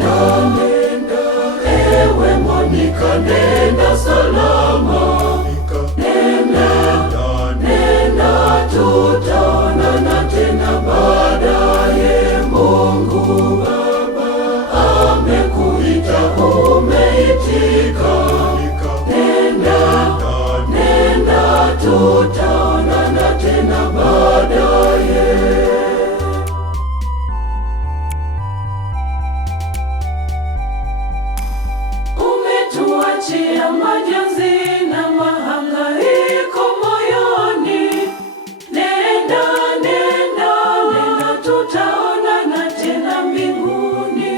nenda, ewe Monica, nenda salama. Nenda, tutaonana tena baadaye. Mungu Baba amekuita, umeitika. Nenda, tutaonana tena baadaye. Umetuachia majonzi na mahangaiko moyoni. Nenda, tutaonana tena mbinguni.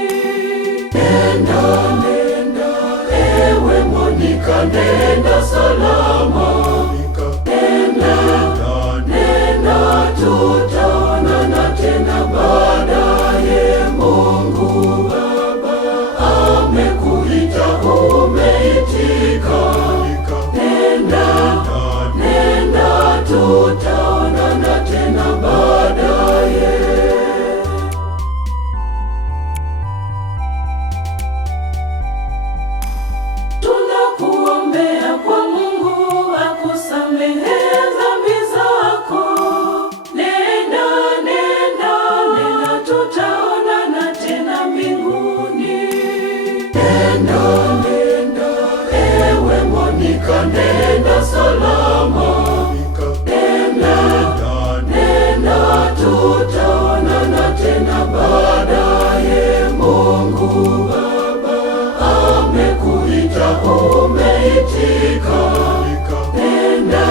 Nenda, ewe Monica, nenda salama. Nenda, tutaonana tena baadaye. Mungu Baba amekuita, umeitika. Nenda, tutaonana tena baadaye. Tunakuombea kwa Mungu akusamehe dhambi zako. Nenda, tutaonana tena mbinguni. Nenda, ewe Monica, nenda salama. Nenda, tutaonana tena baadaye. Mungu Baba amekuita, umeitika. Nenda,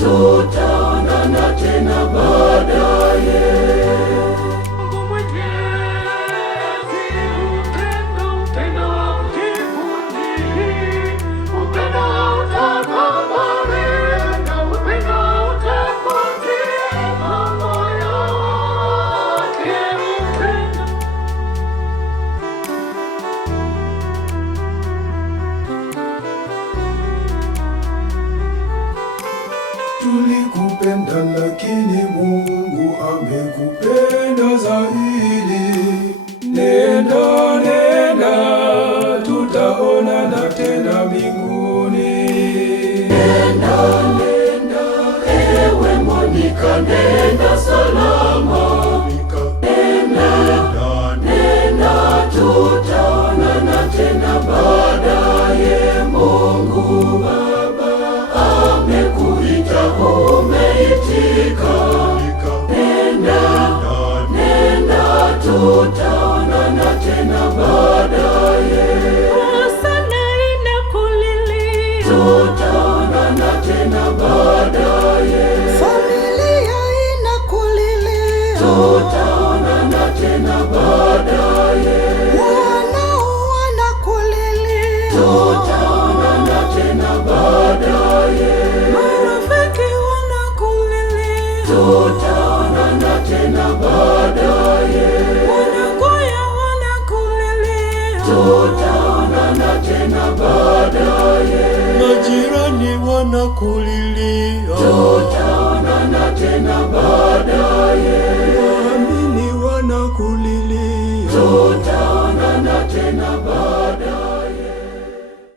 tutaonana tena baadaye. Tulikupenda lakini Mungu amekupenda zaidi. Nenda, tutaonana tena mbinguni. Nenda, ewe Monica, nenda salama. Nenda, tutaonana tena baadaye. Mungu Baba amekuita, umeitika. Nenda, tutaonana tena baadaye. Sana inakulilia, tutaonana tena baadaye. familia inakulilia, tutaonana tena baadaye. wanao wanakulilia, tutaonana tena baadaye. marafiki wanakulilia, tutaonana tena baadaye. wanakwaya wanakulilia, tutaonana tena baadaye. Majirani wanakulilia, tutaonana tena baadaye. waamini wanakulilia. tutaonana tena baadaye.